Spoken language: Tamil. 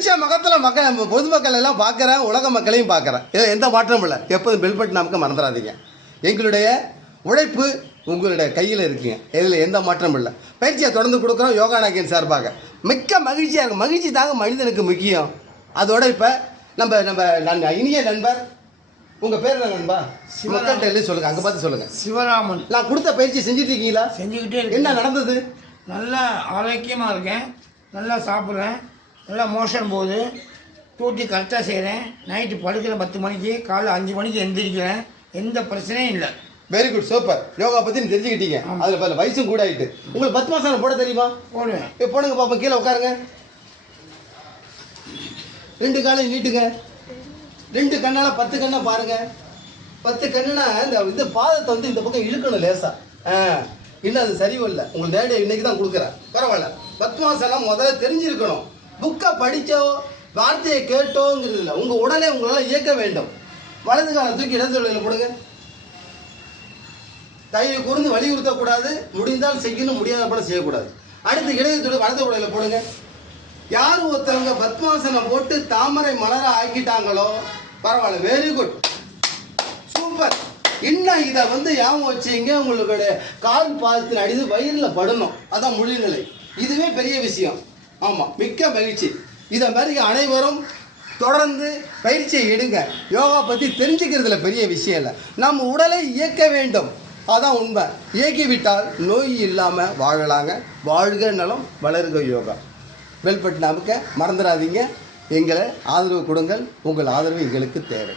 சிரிச்ச முகத்தில் பொதுமக்கள் எல்லாம் பார்க்குறேன், உலக மக்களையும் பார்க்குறேன். இதில் எந்த மாற்றமும் இல்லை. எப்போதும் பெல் பட்டன் நமக்கு மறந்துடாதீங்க. எங்களுடைய உழைப்பு உங்களுடைய கையில் இருக்குங்க. இதில் எந்த மாற்றமும் இல்லை. பயிற்சியை தொடர்ந்து கொடுக்குறோம் யோகா நாயகன் சார்பாக. மிக்க மகிழ்ச்சியாக இருக்கும். மகிழ்ச்சி தாங்க மனிதனுக்கு முக்கியம். அதோட இப்போ நம்ம இனிய நண்பர், உங்கள் பேர் என்ன நண்பா? மக்கள்கிட்ட சொல்லுங்கள், அங்கே பார்த்து சொல்லுங்கள். சிவராமன். நான் கொடுத்த பயிற்சி செஞ்சுட்டு இருக்கீங்களா? செஞ்சுக்கிட்டே இருக்கேன். என்ன நடந்தது? நல்லா ஆரோக்கியமாக இருக்கேன், நல்லா சாப்பிட்றேன், நல்லா மோஷன் போகுது, டூட்டி கரெக்டாக செய்கிறேன், நைட்டு படுக்கிறேன் 10 மணிக்கு, காலைல 5 மணிக்கு எந்திரிக்கிறேன், எந்த பிரச்சனையும் இல்லை. Very good, super. யோகா பற்றி நீ தெரிஞ்சுக்கிட்டீங்க. அதில் வயசும் கூட ஆகிட்டு. உங்களுக்கு 10 மாதம் போட தெரியுமா? போடுவேன். இப்போ போடுங்க பாப்பா. கீழே உட்காருங்க. 2 காலையும் நீட்டுங்க. 2 கண்ணால் 10 கண்ணை பாருங்க. 10 கண்ணுனா இந்த பாதத்தை இந்த பக்கம் இழுக்கணும் லேசா. இன்னும் அது சரியில்லை. உங்களுக்கு நேரடியாக இன்னைக்கு தான் கொடுக்குறேன். பரவாயில்ல. பத்மாசனம் முதல்ல தெரிஞ்சிருக்கணும். புக்கை படித்தோ வார்த்தையை கேட்டோங்கிறது இல்லை. உங்கள் உடனே உங்களால் இயக்க வேண்டும். வலது காலை தூக்கி இடது தொழிலில் போடுங்க. கையை கூர்ந்து வலியுறுத்தக்கூடாது. முடிந்தால் செய்யணும், முடியாத படம் செய்யக்கூடாது. அடுத்து இடது தொழில் வலது தொழிலில் போடுங்க. யார் ஒருத்தவங்க பத்மாசனம் போட்டு தாமரை மலர ஆக்கிட்டாங்களோ பரவாயில்ல. Very good, super. இன்னும் இதை ஞாபகம் வச்சுங்க. உங்களுடைய கால் பாதத்தில் அடித்து வயிறில் படணும். அதான் முழுநிலை. இதுவே பெரிய விஷயம். ஆமாம், மிக்க மகிழ்ச்சி. இதை மாதிரி அனைவரும் தொடர்ந்து பயிற்சியை எடுங்க. யோகா பற்றி தெரிஞ்சுக்கிறதுல பெரிய விஷயம் இல்லை. நம்ம உடலை இயக்க வேண்டும். அதான் உண்மை. இயக்கிவிட்டால் நோய் இல்லாமல் வாழலாங்க. வாழ்க நலம், வளர்க யோகா. பெல் பட்டன் அமுக்க மறந்துடாதீங்க. எங்களை ஆதரவு கொடுங்கள். உங்கள் ஆதரவு எங்களுக்கு தேவை.